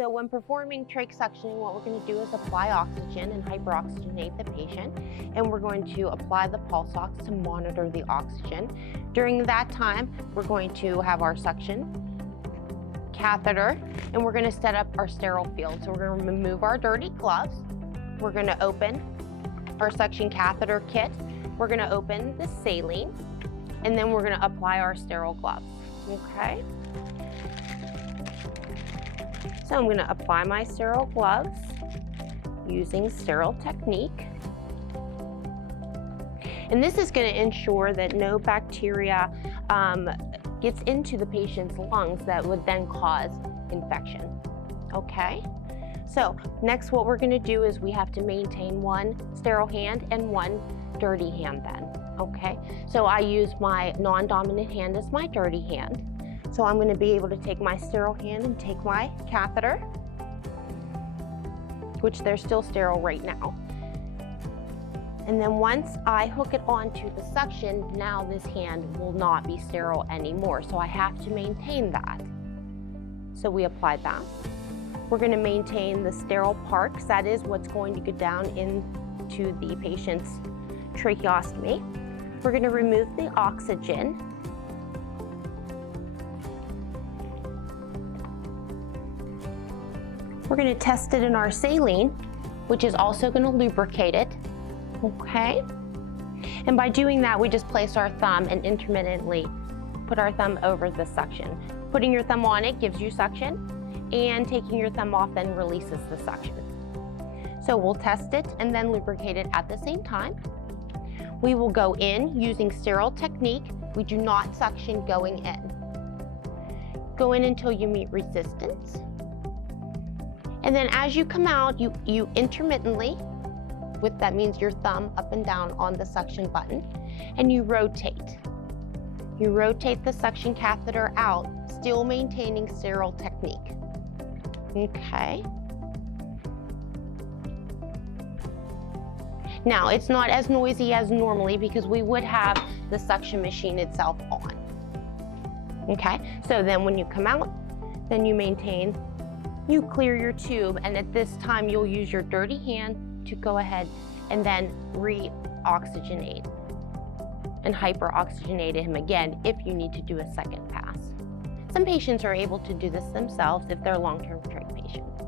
So when performing trach suctioning, what we're going to do is apply oxygen and hyperoxygenate the patient, and we're going to apply the pulse ox to monitor the oxygen. During that time, we're going to have our suction catheter, and we're going to set up our sterile field. So we're going to remove our dirty gloves. We're going to open our suction catheter kit. We're going to open the saline, and then we're going to apply our sterile gloves. Okay? So I'm going to apply my sterile gloves using sterile technique. And this is going to ensure that no bacteria gets into the patient's lungs that would then cause infection. Okay? So next what we're going to do is we have to maintain one sterile hand and one dirty hand then. Okay? So I use my non-dominant hand as my dirty hand. So I'm going to be able to take my sterile hand and take my catheter, which they're still sterile right now. And then once I hook it onto the suction, now this hand will not be sterile anymore. So I have to maintain that. So we applied that. We're going to maintain the sterile parts. That is what's going to go down into the patient's tracheostomy. We're going to remove the oxygen. We're going to test it in our saline, which is also going to lubricate it. Okay? And by doing that, we just place our thumb and intermittently put our thumb over the suction. Putting your thumb on it gives you suction, and taking your thumb off then releases the suction. So we'll test it and then lubricate it at the same time. We will go in using sterile technique. We do not suction going in. Go in until you meet resistance. And then as you come out, you intermittently, that means your thumb up and down on the suction button, and you rotate. You rotate the suction catheter out, still maintaining sterile technique. Okay. Now, it's not as noisy as normally because we would have the suction machine itself on. Okay, so then when you come out, then you maintain, you clear your tube, and at this time you'll use your dirty hand to go ahead and then re-oxygenate and hyperoxygenate him again if you need to do a second pass. Some patients are able to do this themselves if they're long-term trach patients.